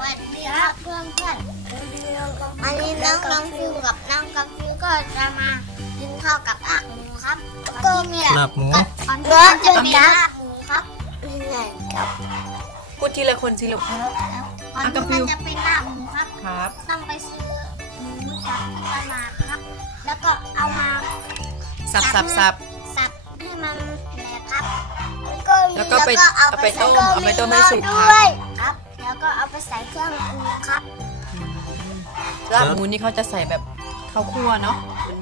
วัสดีครับเพื่อนเพื่อนๆอันนี้น้องน้องฟิวกับน้องกัฟฟิวก็จะมากินข้าวกับอักหมูครับก็มีลาบหมูอันนี้จะเป็นลาบหมูครับนี่ไงครับพูดทีละคนสิลูกอันอะกันี้บฟิมันวจะเป็นลาบหมูครับครับ ต้องไปซื้อหมูจากที่ตลาดครับ แล้วก็เอามาสับสับสับสับให้มันแหลกครับ แล้วก็แล้วก็ไปเอาเอาไปใส่ต้มเอาไปต้มให้สุกครับ ก็เอาไปใส่เครื่องปรุงครับ ลาบหมูนี่เขาจะใส่แบบข้าวคั่วเนาะมัน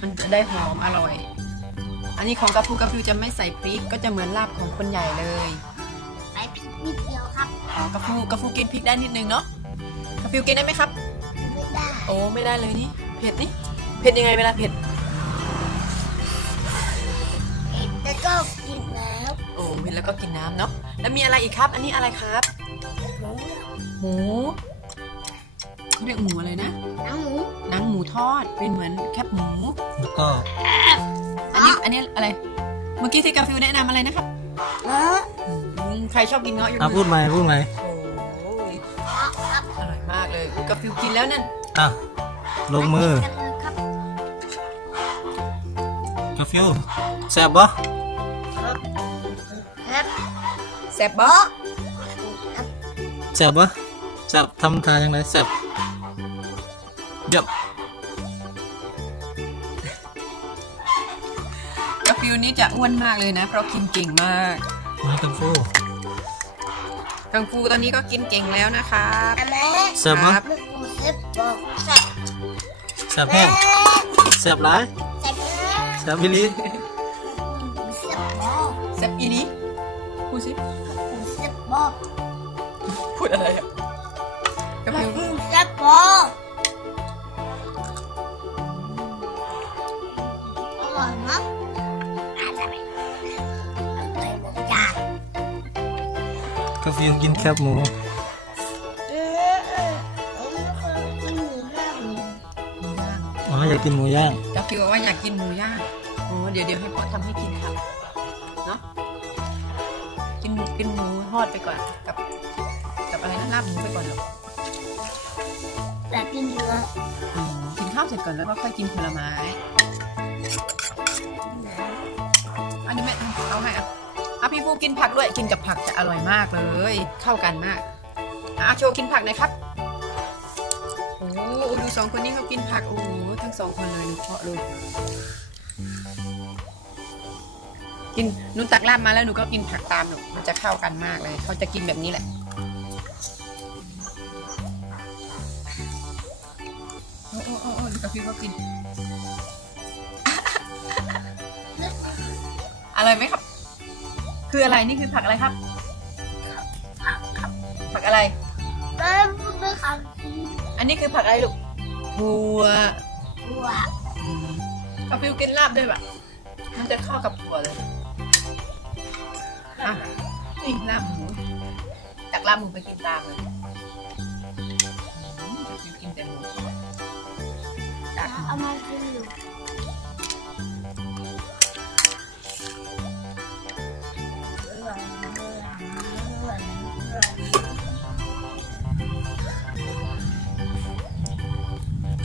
มันจะได้หอมอร่อย อันนี้ของกระพูกระพูจะไม่ใส่พริกก็จะเหมือนลาบของคนใหญ่เลยใส่พริกนิดเดียวครับอ๋อกระพูกระพูกินพริกได้นิดนึงเนาะกระฟิวกินได้ไหมครับไม่ได้โอ้ไม่ได้เลยนี่เผ็ดนี่เผ็ดยังไงเวลาเผ็ดแล้วก็ กินแล้วโอ้เผ็ดแล้วก็กินน้ำเนาะแล้วมีอะไรอีกครับ อันนี้อะไรครับหมูเขาเรียกหมูอะไรนะน้ำหมูหนังหมูทอดเป็นเหมือนแคบหมูแล้วก็อันนี้อันนี้อะไร เมื่อกี้ที่กาฟิวแนะนำอะไรนะครับเอออืมใครชอบกินเงาะยกอะมืพูดใหม่พูดใหม่โอ้ยครับอร่อยมากเลยกาฟิวกินแล้วนั่นอะลงมือกันเลยครับกาฟิวแซ่บบ่ ครับแซ่บบ๊อแซ่บบ่แซ่บทำทานยังไงแซ่บเยี่ยมกาฟิวนี่จะอ้วนมากเลยนะ เพราะกินเก่งมากมากังฟูกังฟูตอนนี้ก็กินเก่งแล้วนะครับแม่แซ่บบ่ครับลูกหมูเซ็บบอกแซ่บแซ่บแห้งแซ่บหลายแซ่บแซ่บอีหลีเซ็บบอกแซ่บอีนี้พูด สิเซ็บบอกพูดอะไรอะกาฟิวเซ็บบอกอร่อยมากอาจจะไม่อร่อยเหมือนกันกาฟิวกินแคบหมูเออเออผมไม่เคยกินหมูย่างหมูย่างอ๋ออยากกินหมูย่างกาฟิวบอกว่าอยากกินหมูย่างโอ้เดี๋ยวเดี๋ยวให้พ่อทำให้กินครับเนาะกิ นหมูกินหมูทอดไปก่อนกับ กับอะไรนะลาบหมูไปก่อนเหรออยากกินเนื้ออืมกินข้าวเสร็จก่อนแล้วก็ค่อยกินผลไม้ อันนี้แม่เอาให้อะอะพี่ฟูกินผักด้วยกินกับผักจะอร่อยมากเลย เข้ากันมากอะโชว์กินผักหน่อยครับโอ้โหดูสองคนนี้เขากินผักโอ้โหทั้งสองคนเลยเพาะเลย กินหนูตักลาบมาแล้วหนูก็กินผักตามหนูมันจะเข้ากันมากเลย เขาจะกินแบบนี้แหละ โอ้โอ้โอ้โอ้ดูกับพี่เขากินอะไรไหมครับ คืออะไรนี่คือผักอะไรครับ ผักอะไรแม่พูดไม่คันกินอันนี้คือผักอะไรลูกบัวหัวกาฟิวกินลาบด้วยปะมันจะเข้ากับบัวเลย อะนี่ลาบหมูจากลาบหมูไปกินตามเลยอืมกาฟิวกินแต่หมูจากเอามากินอยู่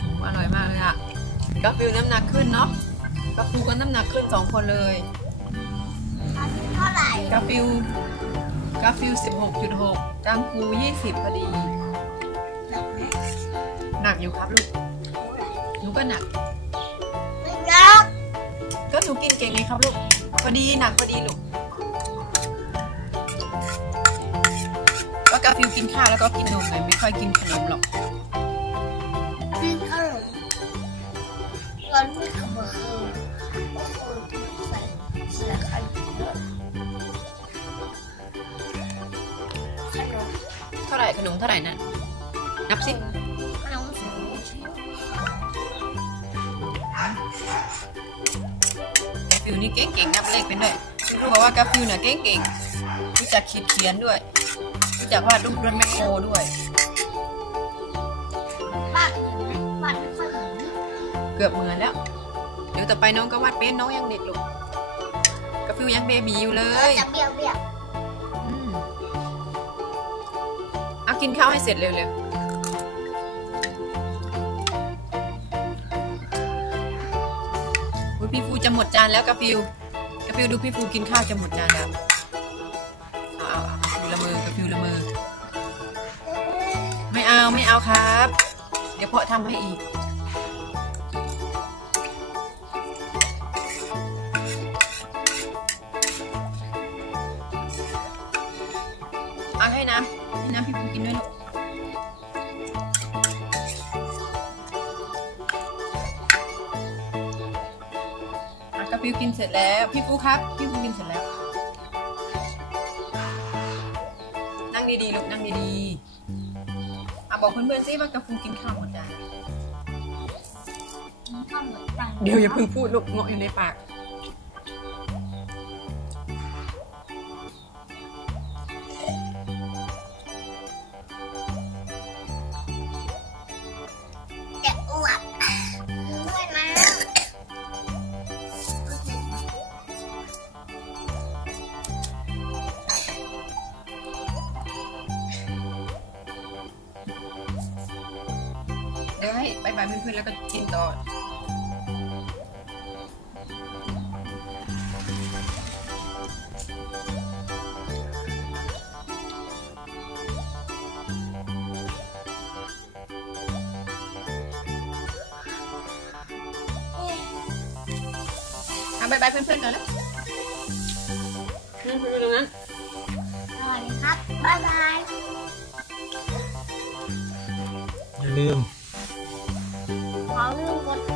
หมูอร่อยมากเลยอะกาฟิวน้ำหนักขึ้นเนาะกาฟิวก็น้ำหนักขึ้นสองคนเลยเท่าไหร่ กาฟิวกาฟิวสิบหกจุดหกกังฟูยี่สิบพอดีหนักอยู่ครับลูกหนูก็หนัก ไม่รักก็หนูกินเก่งเลยครับลูก พอดีหนักพอดีลูกก็กาฟิวกินข้าวแล้วก็กินนมเลยไม่ค่อยกินขนมหรอกกินขนมร้อนไม่ขบคืนก็คือใส่เสื้อกันเยอะาไหร่ขนมเท่าไหร่นั่นนับสิขนมสูงกาฟิวนี่เก่งๆนับเลขเป็นด้วยรูบอกว่ากาฟิวเนี่ยเก่งๆรู้จักขีดเขียนด้วยรู้จักวาดรูปด้วยแมคโครด้วยบ้านเห็นไหมบ้านไม่ค่อยเห็นเกือบเหมือนแล้ว เดี๋ยวต่อไปน้องก็วาดเป็นน้องยังเด็กลูกกาฟิวยังเบบีอยู่เลยจะเบี้ยวเบี้ยว กินข้าวให้เสร็จเร็วๆพี่ฟูจะหมดจานแล้วกาฟิวกาฟิวดูพี่ฟูกินข้าวจะหมดจานแล้วเอาเอากาฟิวละเมอกาฟิวละเมอไม่เอาไม่เอาครับ เดี๋ยวพ่อทำให้อีกเอาให้น้ำ น้ำพี่ปูกินด้วยลูกอะกาฟิวกินเสร็จแล้ว พี่ปูครับพี่ปูกินเสร็จแล้ว นั่งดีๆลูกนั่งดีๆอะบอกเพื่อนๆซิว่ากาฟิวกินข้าวหมดยังข้าวเหมือนกันเดี๋ยวอย่าเพิ่งพูดลูกเงาะอยู่ในปาก บายบายเพื่อนๆแล้วก็กินต่ออะบายบายเพื่อนๆก่อนแล้วนั่งคุยกันตรงนั้นสวัสดีครับ บ๊ายบาย อย่าลืม ขอลู